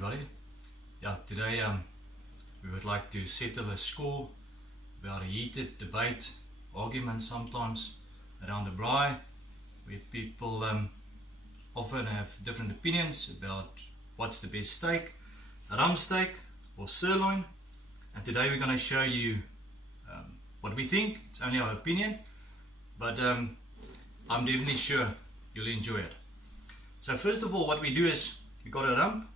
everybody. Yeah, today we would like to settle a score about a heated debate, argument sometimes around the braai, where people often have different opinions about what's the best steak, a rump steak or sirloin. And today we're going to show you what we think. It's only our opinion, but I'm definitely sure you'll enjoy it. So first of all, what we do is we got a rump,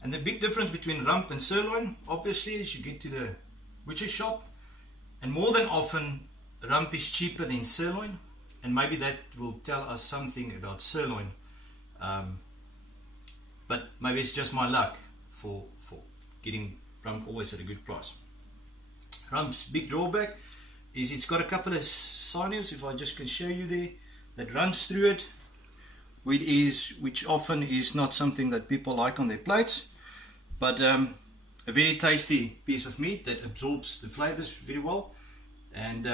and the big difference between rump and sirloin obviously is you get to the butcher shop, and more than often rump is cheaper than sirloin, and maybe that will tell us something about sirloin, but maybe it's just my luck for getting rump always at a good price. Rump's big drawback is it's got a couple of sinews, if I just can show you there, that runs through it, which often is not something that people like on their plates, but a very tasty piece of meat that absorbs the flavors very well. And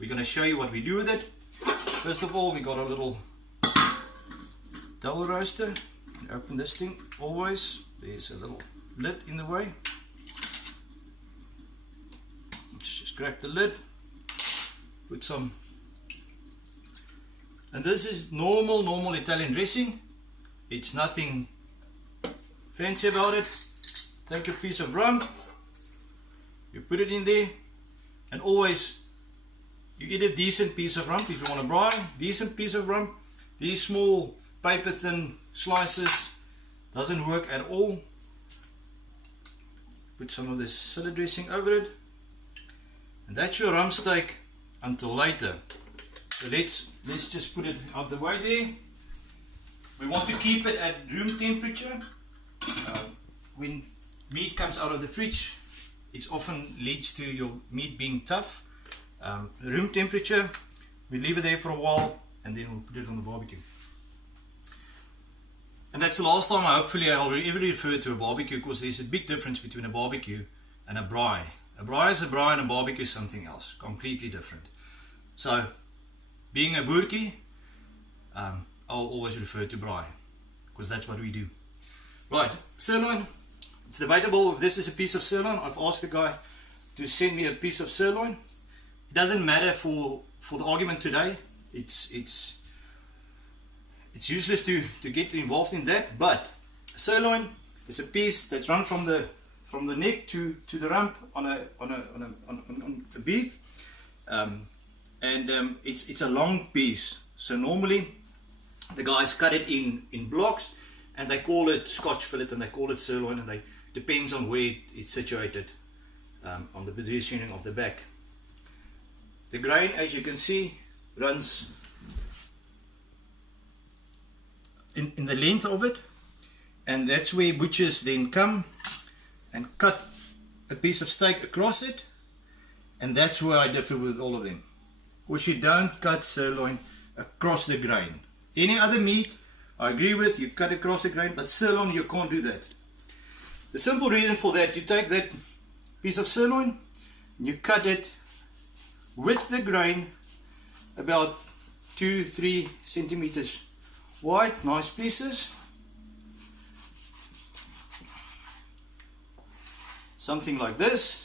we're going to show you what we do with it. First of all, we got a little double roaster. Open this thing always. There's a little lid in the way. Let's just crack the lid, put some, and this is normal Italian dressing. It's nothing fancy about it. Take a piece of rump, you put it in there, and always you eat a decent piece of rump if you want to braai. Decent piece of rump. These small paper thin slices doesn't work at all. Put some of this salad dressing over it, and that's your rump steak until later. So let's just put it out the way there. We want to keep it at room temperature. When meat comes out of the fridge, it often leads to your meat being tough. Room temperature, we leave it there for a while, and then we'll put it on the barbecue. And that's the last time I'll ever refer to a barbecue, because there's a big difference between a barbecue and a braai. A braai is a braai, and a barbecue is something else, completely different. So, being a boertjie, I'll always refer to braai, because that's what we do. Right, sirloin. It's debatable if this is a piece of sirloin. I've asked the guy to send me a piece of sirloin. It doesn't matter for the argument today. It's useless to get involved in that. But sirloin is a piece that's run from the neck to the rump on a beef, and it's a long piece. So normally the guys cut it in blocks, and they call it Scotch fillet, and they call it sirloin, and they depends on where it's situated on the positioning of the back. The grain, as you can see, runs in the length of it, and that's where butchers then come and cut a piece of steak across it, and that's where I differ with all of them, because you don't cut sirloin across the grain. Any other meat I agree with, you cut across the grain, but sirloin you can't do that. The simple reason for that, you take that piece of sirloin, you cut it with the grain about 2-3 centimeters wide, nice pieces, something like this.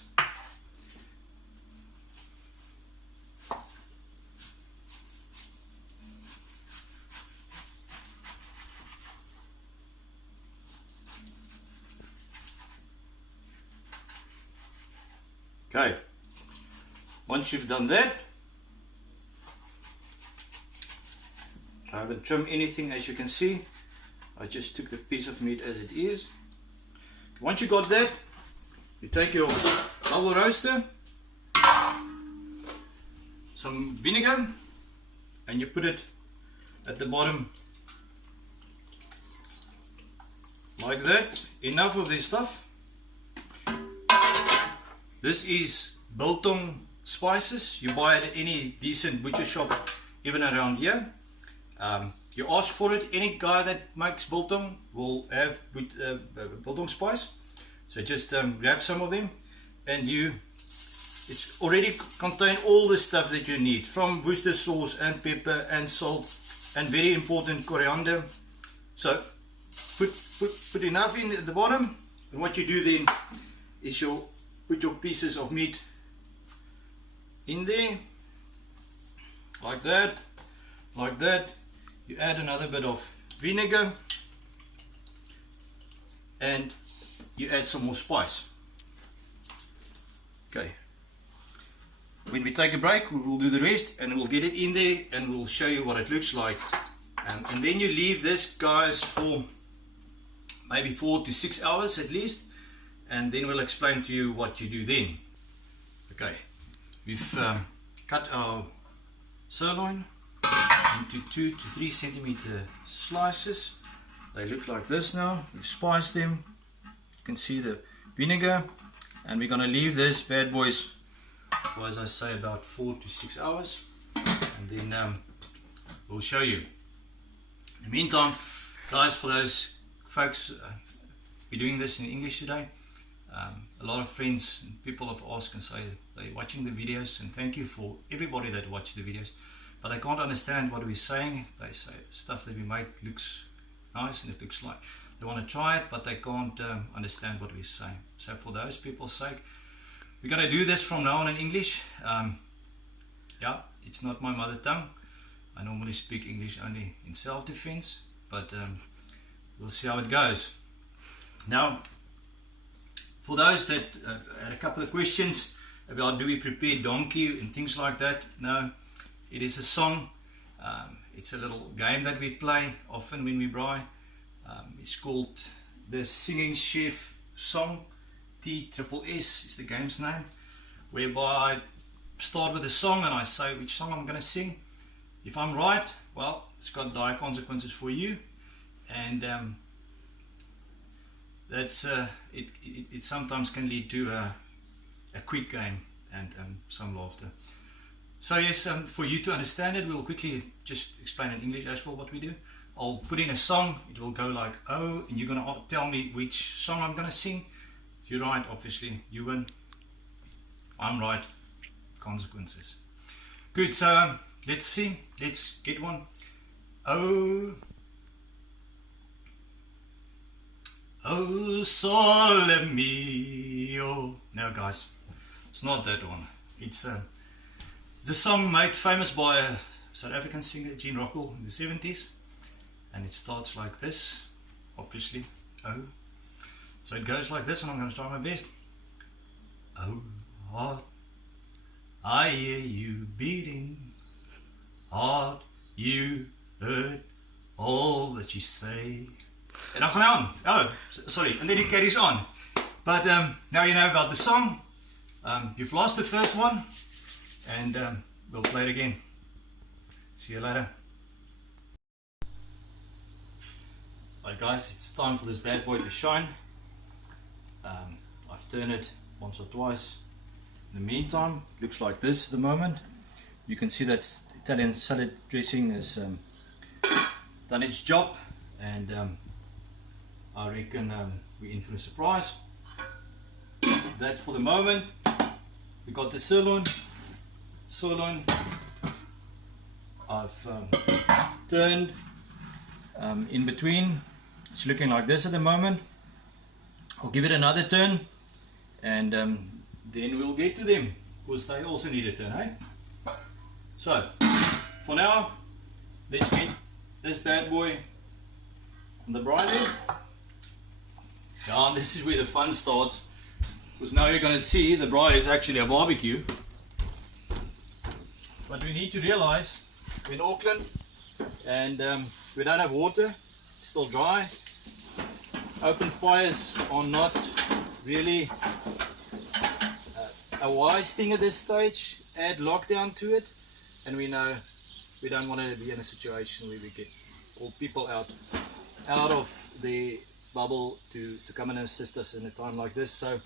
Okay, once you've done that, I haven't trimmed anything, as you can see. I just took the piece of meat as it is. Once you got that, you take your double roaster, some vinegar, and you put it at the bottom like that. Enough of this stuff. This is Biltong spices. You buy it at any decent butcher shop, even around here. You ask for it. Any guy that makes biltong will have biltong spice. So just grab some of them, and it's already contain all the stuff that you need, from Worcester sauce and pepper and salt, and very important, coriander. So put put enough in at the bottom, and what you do then is you put your pieces of meat in there, like that, like that. You add another bit of vinegar, and you add some more spice. Okay. When we take a break, we will do the rest, and we'll get it in there, and we'll show you what it looks like. And then you leave this, guys, for maybe 4 to 6 hours at least, and then we'll explain to you what you do then. Okay, we've cut our sirloin into 2 to 3 centimeter slices. They look like this now. We've spiced them. You can see the vinegar, and we're going to leave this bad boys for, as I say, about 4 to 6 hours, and then we'll show you. In the meantime, guys, for those folks, we're doing this in English today. A lot of friends and people have asked and say they're watching the videos, and thank you for everybody that watched the videos, but they can't understand what we're saying. They say stuff that we make looks nice and it looks like they want to try it, but they can't understand what we're saying. So for those people's sake, we're going to do this from now on in English. Yeah, it's not my mother tongue. I normally speak English only in self-defense, but we'll see how it goes. Now, for those that had a couple of questions about do we prepare donkey and things like that, no, it is a song. It's a little game that we play often when we braai. It's called the Singing Chef Song. TSS is the game's name, whereby I start with a song and I say which song I'm going to sing. If I'm right, well, it's got dire consequences for you, and that's it sometimes can lead to a quick game and some laughter. So yes, for you to understand it, we'll quickly just explain in English as well what we do. I'll put in a song, it will go like, oh, and you're going to tell me which song I'm going to sing. If you're right, obviously you win. I'm right, consequences. Good, so let's see, let's get one. Oh, oh sole mio. No guys, it's not that one. It's a song made famous by a South African singer, Gene Rockwell, in the 70s. And it starts like this, obviously, oh. So it goes like this, and I'm going to try my best. Oh, heart, I hear you beating. Heart, you heard all that you say. En dan gaan hy aan. Oh, sorry, and then it carries on. But now you know about the song. You've lost the first one, and we'll play it again. See you later. Alright guys, it's time for this bad boy to shine. I've turned it once or twice. In the meantime, it looks like this at the moment. You can see that Italian salad dressing has done its job, and I reckon we're in for a surprise. That for the moment. We got the sirloin. I've turned in between. It's looking like this at the moment. I'll give it another turn, and then we'll get to them, because they also need a turn, eh? So for now, let's get this bad boy on the braai there. Yeah, this is where the fun starts, because now you're going to see the braai is actually a barbecue. But we need to realize we're in Auckland, and we don't have water, it's still dry. Open fires are not really a wise thing at this stage. Add lockdown to it, and we know we don't want to be in a situation where we get all people out of the bubble to come and assist us in a time like this. So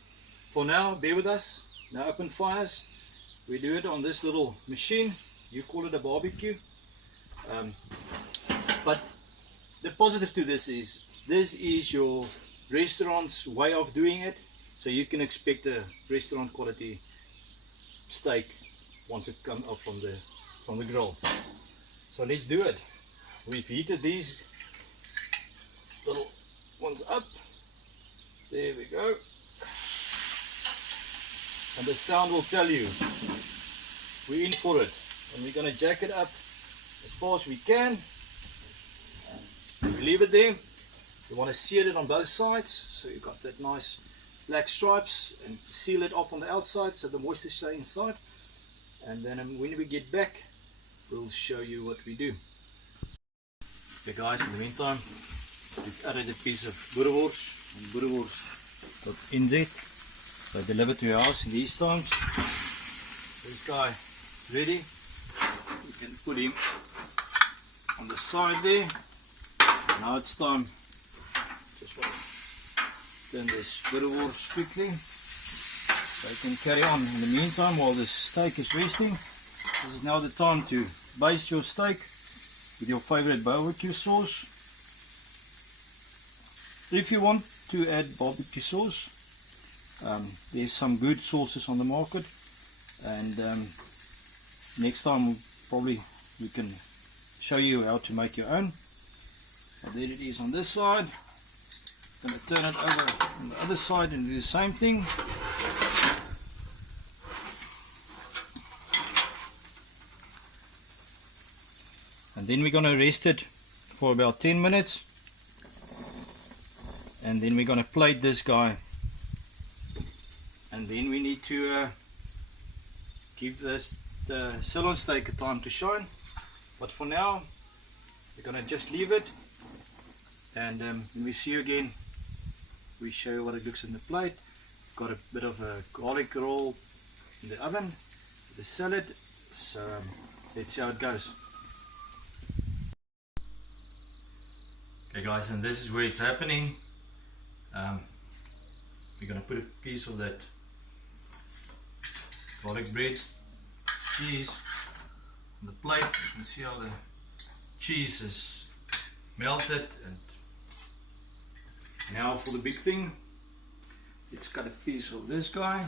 for now, bear with us. No open fires. We do it on this little machine. You call it a barbecue. But the positive to this is your restaurant's way of doing it, so you can expect a restaurant quality steak once it comes up from the grill. So let's do it. We've heated these little one's up. There we go. And the sound will tell you we're in for it. And we're going to jack it up as far as we can. We leave it there. You want to sear it on both sides, so you've got that nice black stripes, and seal it off on the outside so the moisture stays inside. And then when we get back, we'll show you what we do. Okay guys, in the meantime, we've added a piece of boerewors and boerewors.nz. So delivered to your house in these times. This guy ready. You can put him on the side there. Now it's time. Just want to turn this boerewors quickly so I can carry on. In the meantime, while this steak is resting, this is now the time to baste your steak with your favorite barbecue sauce. If you want to add barbecue sauce, there's some good sauces on the market, and next time probably we can show you how to make your own. So there it is on this side. I'm going to turn it over on the other side and do the same thing. And then we're going to rest it for about 10 minutes. And then we're going to plate this guy. And then we need to give this the sirloin steak a time to shine. But for now, we're going to just leave it. And when we see you again, we show you what it looks in the plate. Got a bit of a garlic roll in the oven, the salad. So let's see how it goes. Okay guys, and this is where it's happening. We're going to put a piece of that garlic bread, cheese on the plate. You can see how the cheese is melted. And now for the big thing, let's cut a piece of this guy.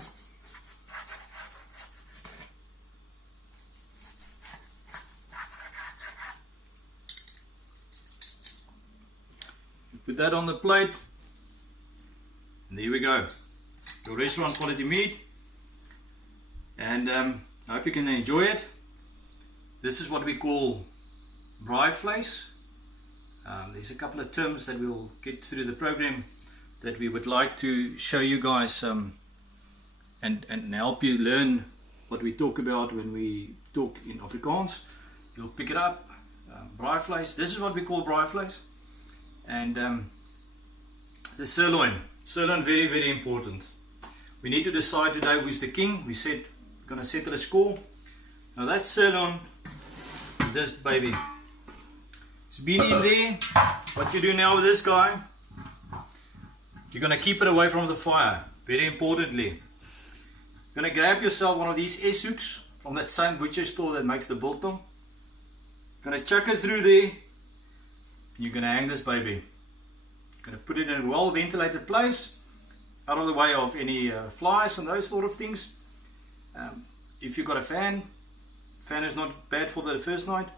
Put that on the plate, and there we go, your restaurant quality meat. And I hope you can enjoy it. This is what we call braai vleis. There's a couple of terms that we'll get through the program that we would like to show you guys, and help you learn what we talk about when we talk in Afrikaans. You'll pick it up. Braai vleis. This is what we call braai vleis. And the sirloin, very, very important. We need to decide today who's the king. We said we're going to settle a score. Now that sirloin is this baby. It's been in there. What you do now with this guy, you're going to keep it away from the fire. Very importantly, you're going to grab yourself one of these S-hooks from that same butcher store that makes the biltong. You're going to chuck it through there. You're going to hang this baby. You're going to put it in a well ventilated place, out of the way of any flies and those sort of things. If you've got a fan is not bad for the first night.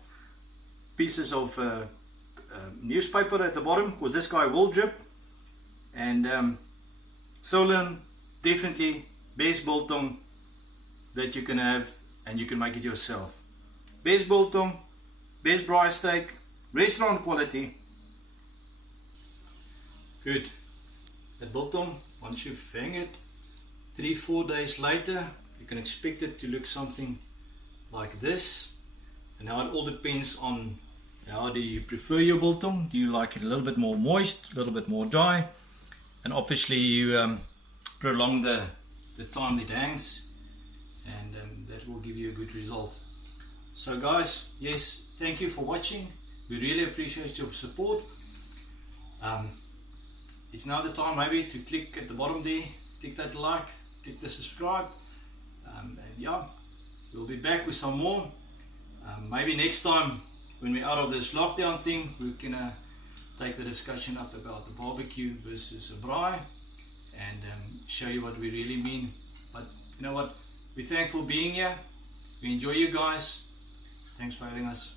Pieces of newspaper at the bottom, because this guy will drip. And sirloin, definitely best biltong that you can have, and you can make it yourself. Best biltong, best braai steak, restaurant quality. Good. The biltong, once you hang it, 3-4 days later, you can expect it to look something like this. And now it all depends on how do you prefer your biltong. Do you like it a little bit more moist, a little bit more dry? And obviously you prolong the time it hangs, and that will give you a good result. So guys, yes, thank you for watching. We really appreciate your support. It's now the time maybe to click at the bottom there, click that like, click the subscribe, and yeah, we'll be back with some more. Maybe next time when we're out of this lockdown thing, we can take the discussion up about the barbecue versus a braai, and show you what we really mean. But you know what, we're thankful being here. We enjoy you guys. Thanks for having us.